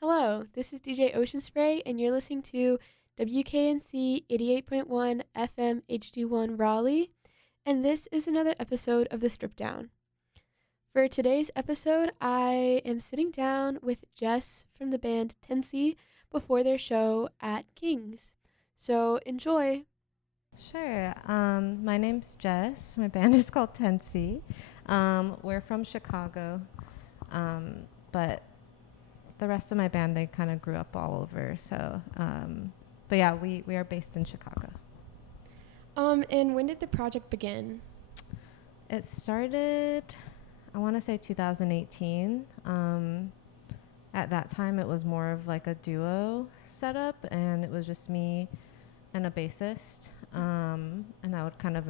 Hello, this is DJ Ocean Spray, and you're listening to WKNC 88.1 FM HD1 Raleigh, and this is another episode of the Stripdown. For today's episode, I am sitting down with Jess from the band Tenci before their show at King's. So enjoy. Sure. My name's Jess. My band is called Tenci. We're from Chicago, but the rest of my band, they kind of grew up all over. But yeah, we are based in Chicago. And when did the project begin? It started, I want to say 2018. At that time, it was more of like a duo setup, and it was just me and a bassist. And I would kind of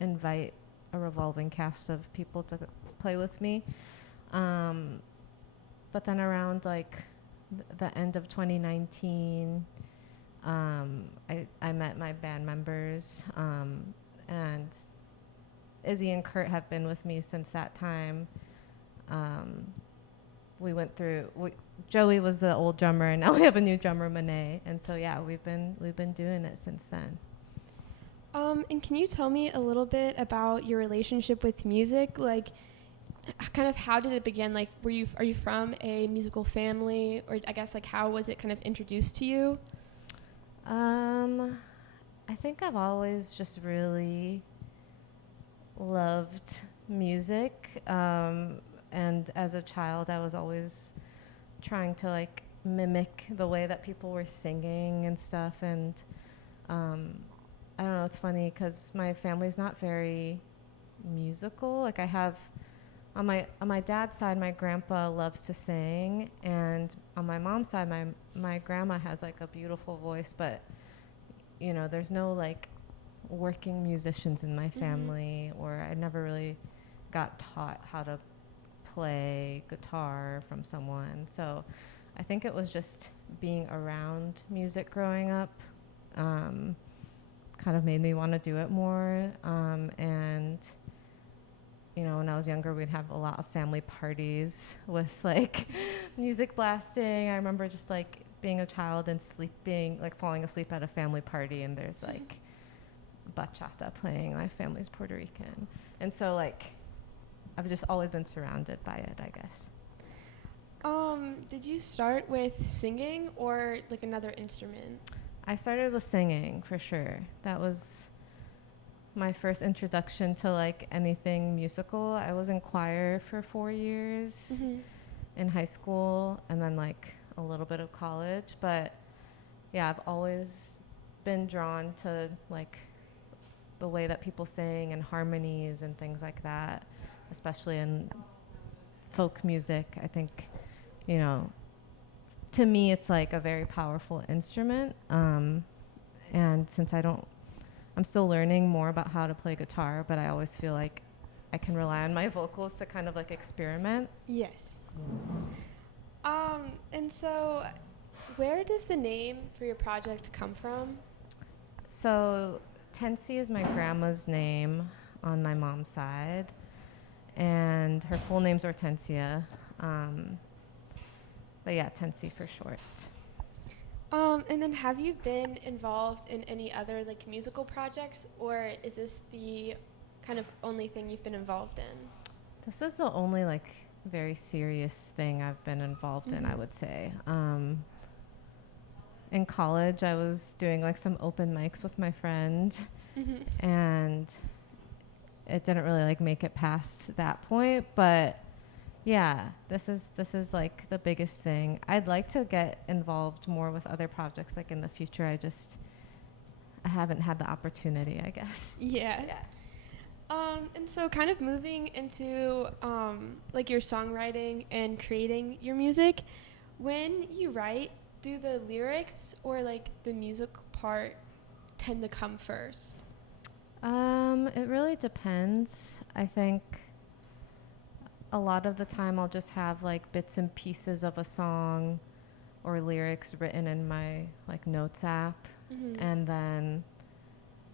invite a revolving cast of people to play with me. But then around like the end of 2019, I met my band members, and Izzy and Kurt have been with me since that time. We went through. Joey was the old drummer, and now we have a new drummer, Monet. And so yeah, we've been doing it since then. And can you tell me a little bit about your relationship with music? Like, kind of how did it begin? Like, are you from a musical family, or I guess like how was it kind of introduced to you? I think I've always just really loved music. And as a child, I was always trying to like mimic the way that people were singing and stuff. And I don't know, it's funny because my family's not very musical. Like I have on my dad's side, my grandpa loves to sing, and on my mom's side, my grandma has like a beautiful voice, but you know, there's no like working musicians in my family, or I never really got taught how to play guitar from someone. So I think it was just being around music growing up, kind of made me want to do it more. And you know, when I was younger, we'd have a lot of family parties with like music blasting. I remember just like being a child and sleeping, like falling asleep at a family party, and there's like bachata playing. My family's Puerto Rican, and so like I've just always been surrounded by it, I guess. Did you start with singing or like another instrument? I started with singing for sure. That was my first introduction to like anything musical. I was in choir for 4 years in high school, and then like a little bit of college. But yeah, I've always been drawn to like the way that people sing and harmonies and things like that, especially in folk music. I think, you know, to me, it's like a very powerful instrument. And since I'm still learning more about how to play guitar, but I always feel like I can rely on my vocals to kind of like experiment. Yes. And so where does the name for your project come from? So Tenci is my grandma's name on my mom's side, and her full name's Hortensia. But yeah, Tenci for short. And then have you been involved in any other like musical projects, or is this the kind of only thing you've been involved in? This is the only like very serious thing I've been involved in, I would say. In college, I was doing like some open mics with my friend, and it didn't really like make it past that point. But yeah, this is like the biggest thing. I'd like to get involved more with other projects like in the future. I haven't had the opportunity, I guess. Yeah. And so kind of moving into like your songwriting and creating your music, when you write, do the lyrics or like the music part tend to come first? It really depends. I think a lot of the time I'll just have like bits and pieces of a song or lyrics written in my like notes app, and then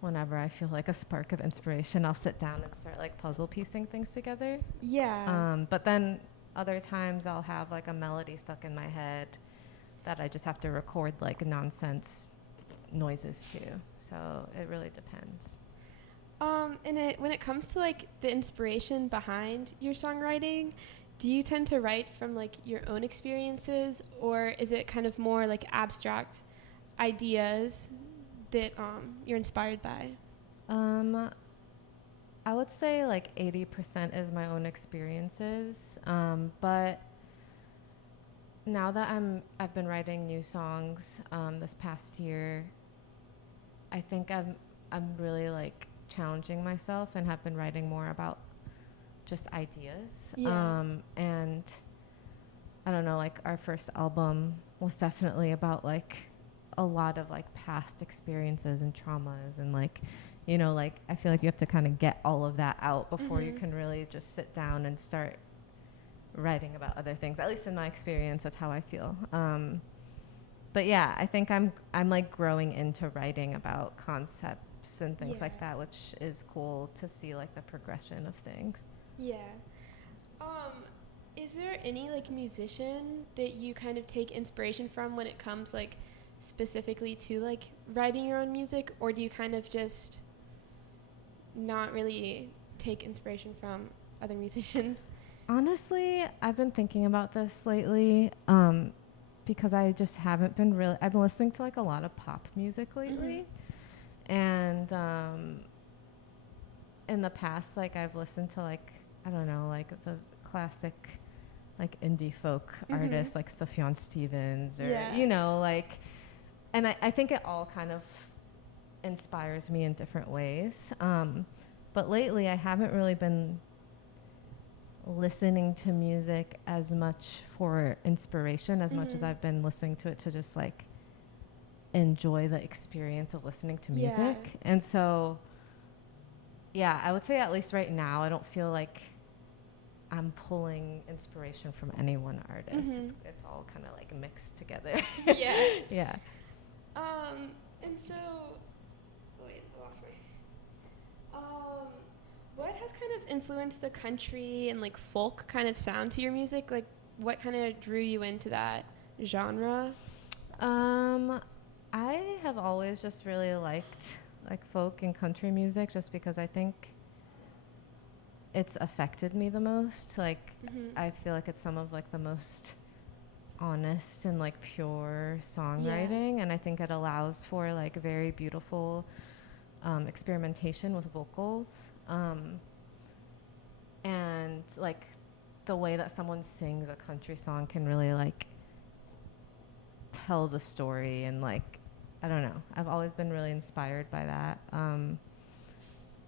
whenever I feel like a spark of inspiration, I'll sit down and start like puzzle piecing things together. Yeah. But then Other times I'll have like a melody stuck in my head that I just have to record like nonsense noises to. So it really depends. When it comes to like the inspiration behind your songwriting, do you tend to write from like your own experiences, or is it kind of more like abstract ideas that you're inspired by? I would say like 80% is my own experiences, but now that I've been writing new songs this past year, I think I'm really like challenging myself and have been writing more about just ideas. Yeah. And I don't know, like our first album was definitely about like a lot of like past experiences and traumas and like, you know, like I feel like you have to kind of get all of that out before you can really just sit down and start writing about other things. At least in my experience, that's how I feel. But yeah, I think I'm like growing into writing about concepts and things like that, which is cool to see like the progression of things. Yeah. Is there any like musician that you kind of take inspiration from when it comes like specifically to like writing your own music, or do you kind of just not really take inspiration from other musicians? Honestly, I've been thinking about this lately because I just haven't been really. I've been listening to like a lot of pop music lately, and in the past, like I've listened to like I don't know, like the classic like indie folk artists like Sufjan Stevens or you know like, and I think it all kind of inspires me in different ways. But lately, I haven't really been listening to music as much for inspiration as much as I've been listening to it to just like enjoy the experience of listening to music. And so, yeah, I would say at least right now, I don't feel like I'm pulling inspiration from any one artist. It's all kind of like mixed together. Yeah. And so, wait, I lost my. What has kind of influenced the country and like folk kind of sound to your music? Like, what kind of drew you into that genre? I have always just really liked like folk and country music just because I think it's affected me the most. Like, I feel like it's some of like the most honest and like pure songwriting, and I think it allows for like very beautiful experimentation with vocals, and like the way that someone sings a country song can really like tell the story, and like I don't know, I've always been really inspired by that.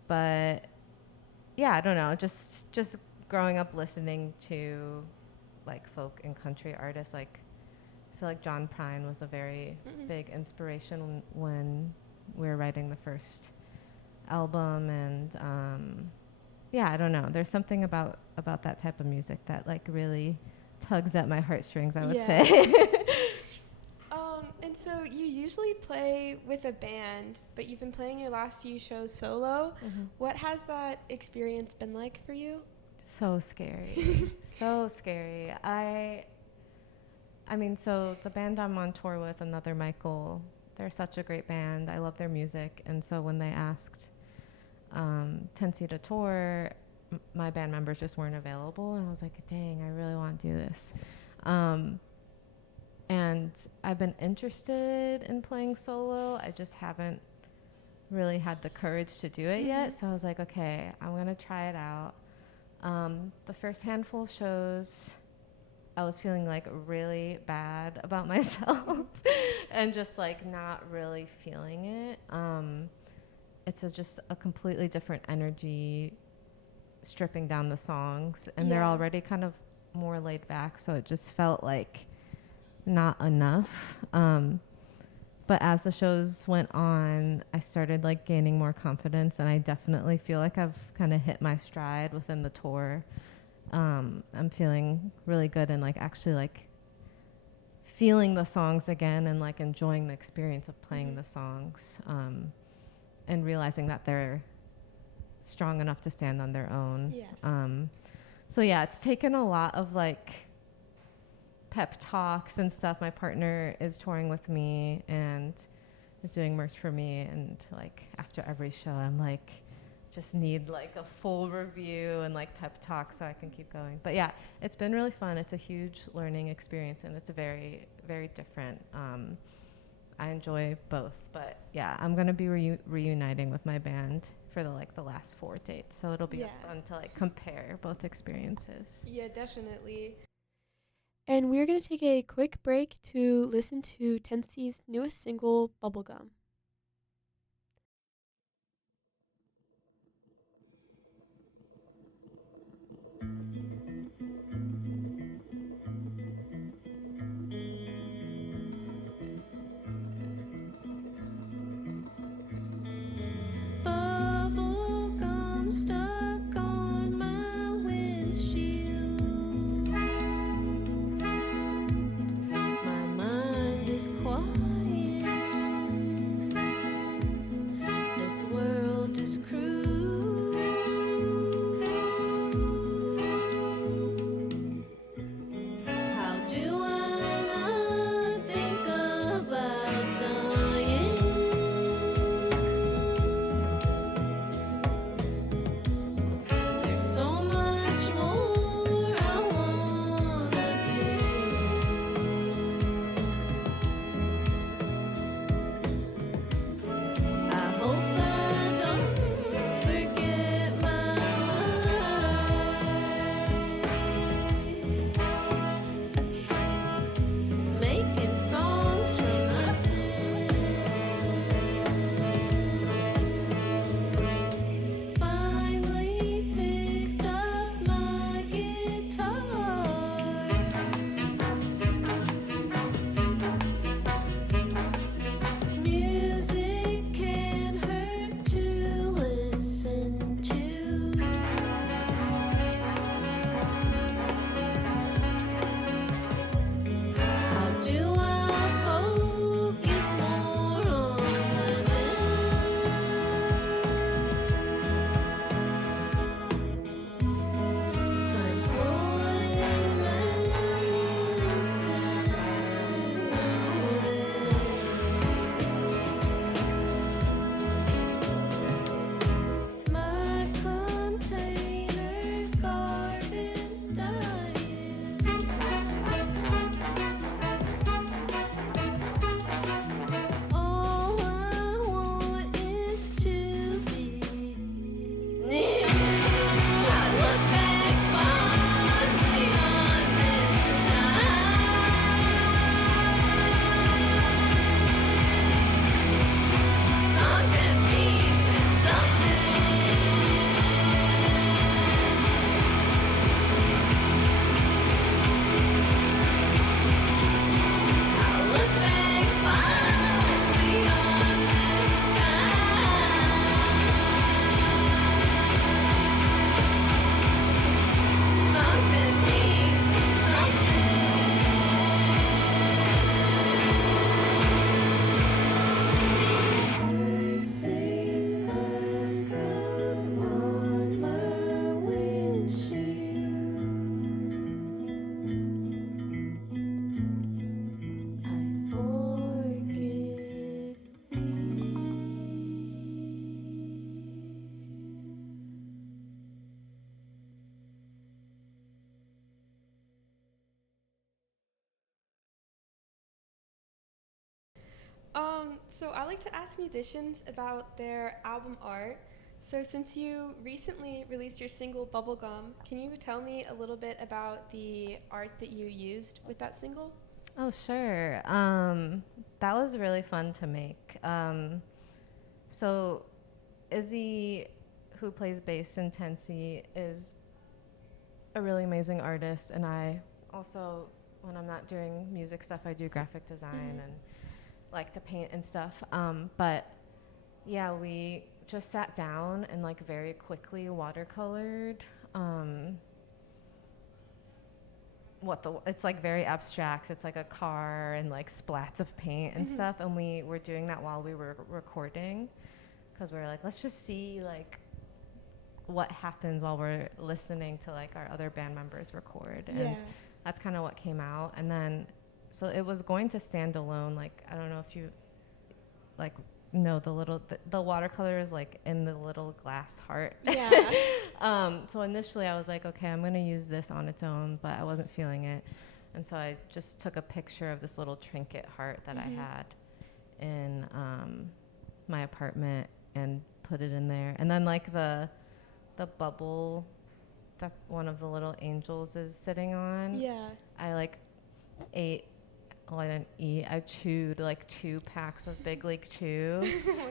But yeah, I don't know, just growing up listening to like folk and country artists, like I feel like John Prine was a very big inspiration when we were writing the first album, and yeah, I don't know, there's something about that type of music that like really tugs at my heartstrings, I would say. And so you usually play with a band, but you've been playing your last few shows solo. What has that experience been like for you? So scary. So scary. I mean, so the band I'm on tour with, Another Michael, they're such a great band. I love their music. And so when they asked Tenci to tour, my band members just weren't available. And I was like, dang, I really want to do this. And I've been interested in playing solo. I just haven't really had the courage to do it yet. So I was like, okay, I'm going to try it out. The first handful of shows, I was feeling like really bad about myself and just like not really feeling it. It's just a completely different energy stripping down the songs, and they're already kind of more laid back. So it just felt like not enough. But as the shows went on, I started like gaining more confidence, and I definitely feel like I've kind of hit my stride within the tour. I'm feeling really good and like actually like feeling the songs again and like enjoying the experience of playing the songs, and realizing that they're strong enough to stand on their own. So yeah, it's taken a lot of like pep talks and stuff. My partner is touring with me and is doing merch for me, and like after every show I'm like just need like a full review and like pep talk so I can keep going. But yeah, it's been really fun. It's a huge learning experience, and it's a very, very different. I enjoy both, but yeah, I'm gonna be reuniting with my band for the last 4 dates, so it'll be fun to like compare both experiences. Yeah, definitely. And we're going to take a quick break to listen to Tenci's newest single, Bubblegum. Bubblegum stuck on my windshield. My mind is quiet. This world is cruel. How do I not think about dying? There's so much more I wanna do. I hope I don't forget my life. Making songs from nothing. Finally picked up my guitar. Music can hurt to listen to. How do I focus more on living? Time slowly melting away. My container garden's dying. All I want is to be near. I look back fondly on this time. Songs that mean something. I look back fondly on this time. Songs that mean something. Sing bubblegum on my windshield. I forgive So I like to ask musicians about their album art. So since you recently released your single Bubblegum, can you tell me a little bit about the art that you used with that single? Oh, sure. That was really fun to make. So Izzy, who plays bass in Tenci, is a really amazing artist, and I also, when I'm not doing music stuff, I do graphic design and like to paint and stuff. But yeah, we just sat down and like very quickly watercolored. It's like very abstract. It's like a car and like splats of paint and stuff. And we were doing that while we were recording, because we were like, let's just see like what happens while we're listening to like our other band members record. And Yeah. that's kind of what came out. And then, so it was going to stand alone. Like, I don't know if you like know the watercolor is like in the little glass heart. Yeah. So initially I was like, okay, I'm going to use this on its own, but I wasn't feeling it. And so I just took a picture of this little trinket heart that I had in my apartment and put it in there. And then like the bubble that one of the little angels is sitting on, Yeah. I like ate, well, I didn't eat, I chewed like 2 packs of Big League Chew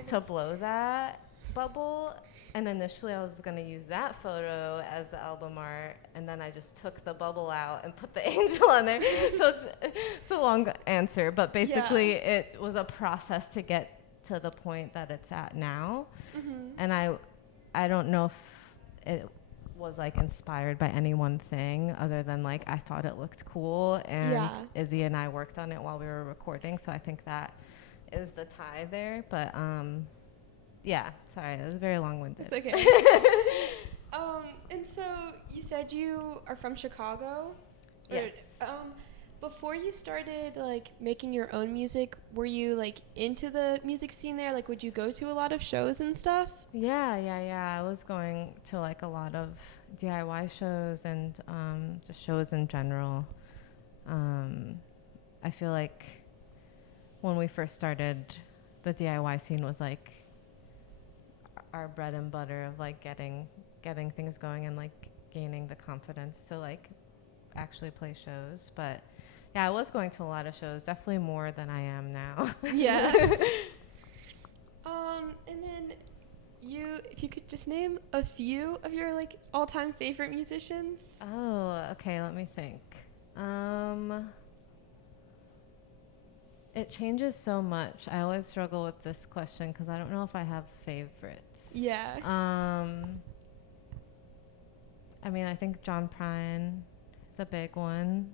to blow that bubble. And initially I was going to use that photo as the album art, and then I just took the bubble out and put the angel on there. So it's a long answer, but basically it was a process to get to the point that it's at now. And I don't know if it was like inspired by any one thing other than like I thought it looked cool, and Izzy and I worked on it while we were recording, so I think that is the tie there. But yeah, sorry, that was very long-winded. It's okay. And so you said you are from Chicago? Yes. Before you started like making your own music, were you like into the music scene there? Like, would you go to a lot of shows and stuff? Yeah. I was going to like a lot of DIY shows and just shows in general. I feel like when we first started, the DIY scene was like our bread and butter of like getting things going and like gaining the confidence to like actually play shows. But yeah, I was going to a lot of shows, definitely more than I am now. Yeah. And then if you could just name a few of your like all-time favorite musicians. Oh, okay, let me think. It changes so much. I always struggle with this question because I don't know if I have favorites. Yeah. I mean, I think John Prine is a big one.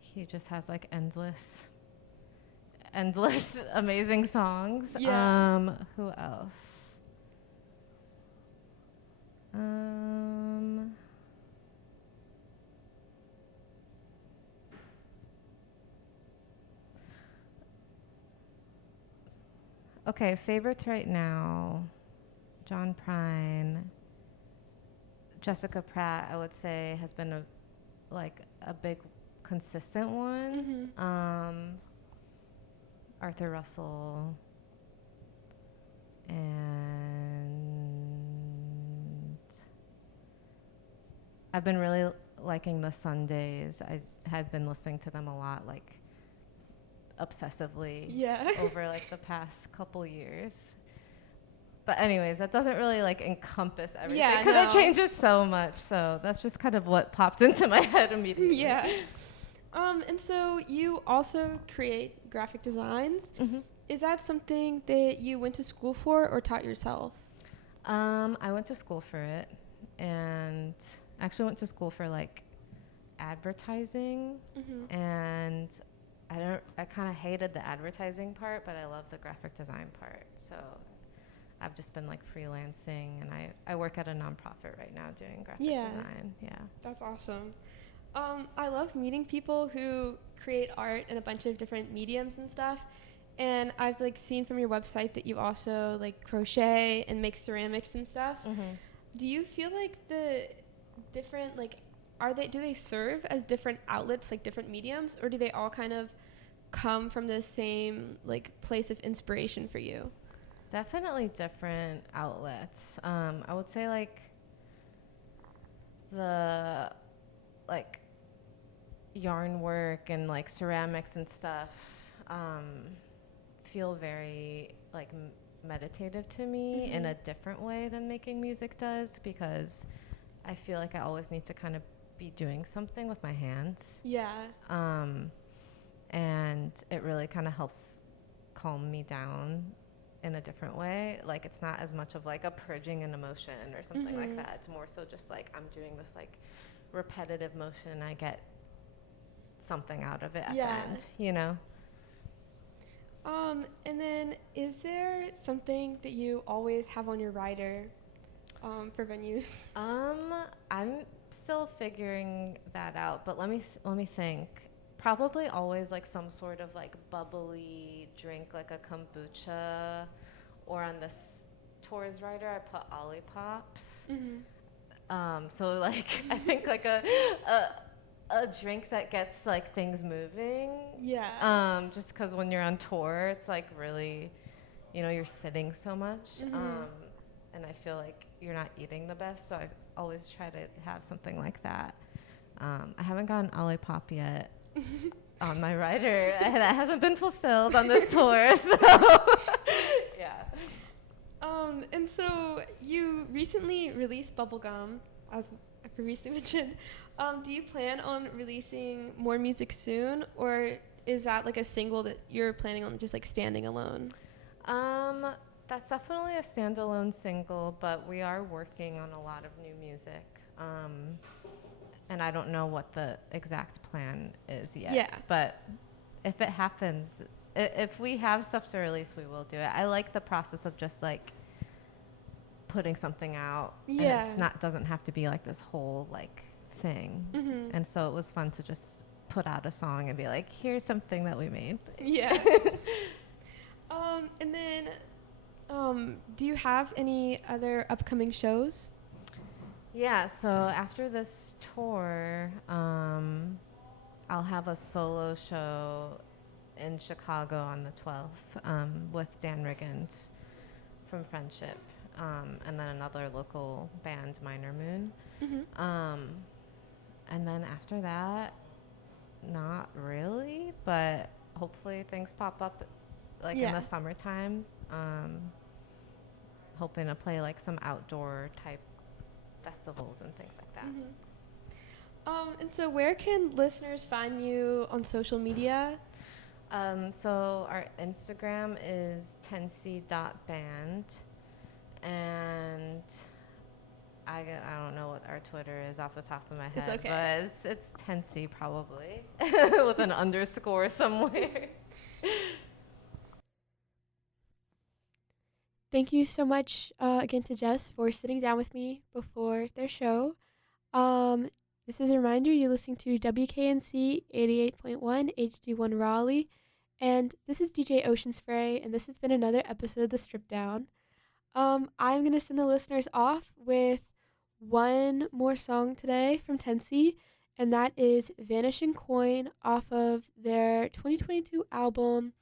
He just has like endless amazing songs. Yeah. Who else? Okay, favorites right now. John Prine. Jessica Pratt, I would say, has been a big consistent one. Arthur Russell. And I've been really liking the Sundays. I had been listening to them a lot, like obsessively over like the past couple years. But anyways, that doesn't really like encompass everything because it changes so much. So that's just kind of what popped into my head immediately. Yeah. And so you also create graphic designs. Is that something that you went to school for or taught yourself? I went to school for it, and actually went to school for like advertising, and I kind of hated the advertising part, but I love the graphic design part. So I've just been like freelancing, and I work at a nonprofit right now doing graphic design. Yeah. That's awesome. I love meeting people who create art in a bunch of different mediums and stuff. And I've like seen from your website that you also like crochet and make ceramics and stuff. Do you feel like the different like do they serve as different outlets, like different mediums, or do they all kind of come from the same like place of inspiration for you? Definitely different outlets. I would say like the like yarn work and like ceramics and stuff feel very like meditative to me in a different way than making music does, because I feel like I always need to kind of be doing something with my hands. Yeah. And it really kind of helps calm me down in a different way. Like it's not as much of like a purging an emotion or something like that. It's more so just like I'm doing this like repetitive motion and I get something out of it at the end, you know? And then is there something that you always have on your rider for venues? I'm still figuring that out, but let me think. Probably always like some sort of like bubbly drink, like a kombucha, or on this tours rider, I put Olipop's. So like I think like a drink that gets like things moving. Yeah. Just because when you're on tour, it's like really, you know, you're sitting so much. And I feel like you're not eating the best, so I always try to have something like that. I haven't gotten Olipop yet on my rider. That hasn't been fulfilled on this tour, so yeah. And so you recently released Bubblegum, as I previously mentioned. Do you plan on releasing more music soon, or is that like a single that you're planning on just like standing alone? That's definitely a standalone single, but we are working on a lot of new music. And I don't know what the exact plan is yet. Yeah. But if it happens, if we have stuff to release, we will do it. I like the process of just like putting something out. Yeah. And doesn't have to be like this whole like thing. And so it was fun to just put out a song and be like, here's something that we made. Yeah. And then, do you have any other upcoming shows? Yeah, so after this tour, I'll have a solo show in Chicago on the 12th with Dan Riggins from Friendship, and then another local band, Minor Moon. And then after that, not really, but hopefully things pop up like in the summertime. Hoping to play like some outdoor type festivals and things like that. And so where can listeners find you on social media? So our Instagram is tenci.band, and I don't know what our Twitter is off the top of my head, It's okay. but it's Tenci probably with an underscore somewhere. Thank you so much again to Jess for sitting down with me before their show. This is a reminder you're listening to WKNC 88.1 HD1 Raleigh, and this is DJ Ocean Spray, and this has been another episode of the Stripdown. I'm going to send the listeners off with one more song today from Tenci, and that is Vanishing Coin off of their 2022 album,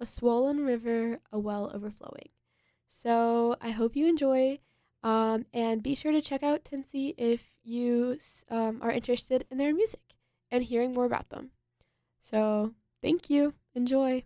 A Swollen River, A Well Overflowing. So I hope you enjoy, and be sure to check out Tenci if you are interested in their music and hearing more about them. So thank you. Enjoy.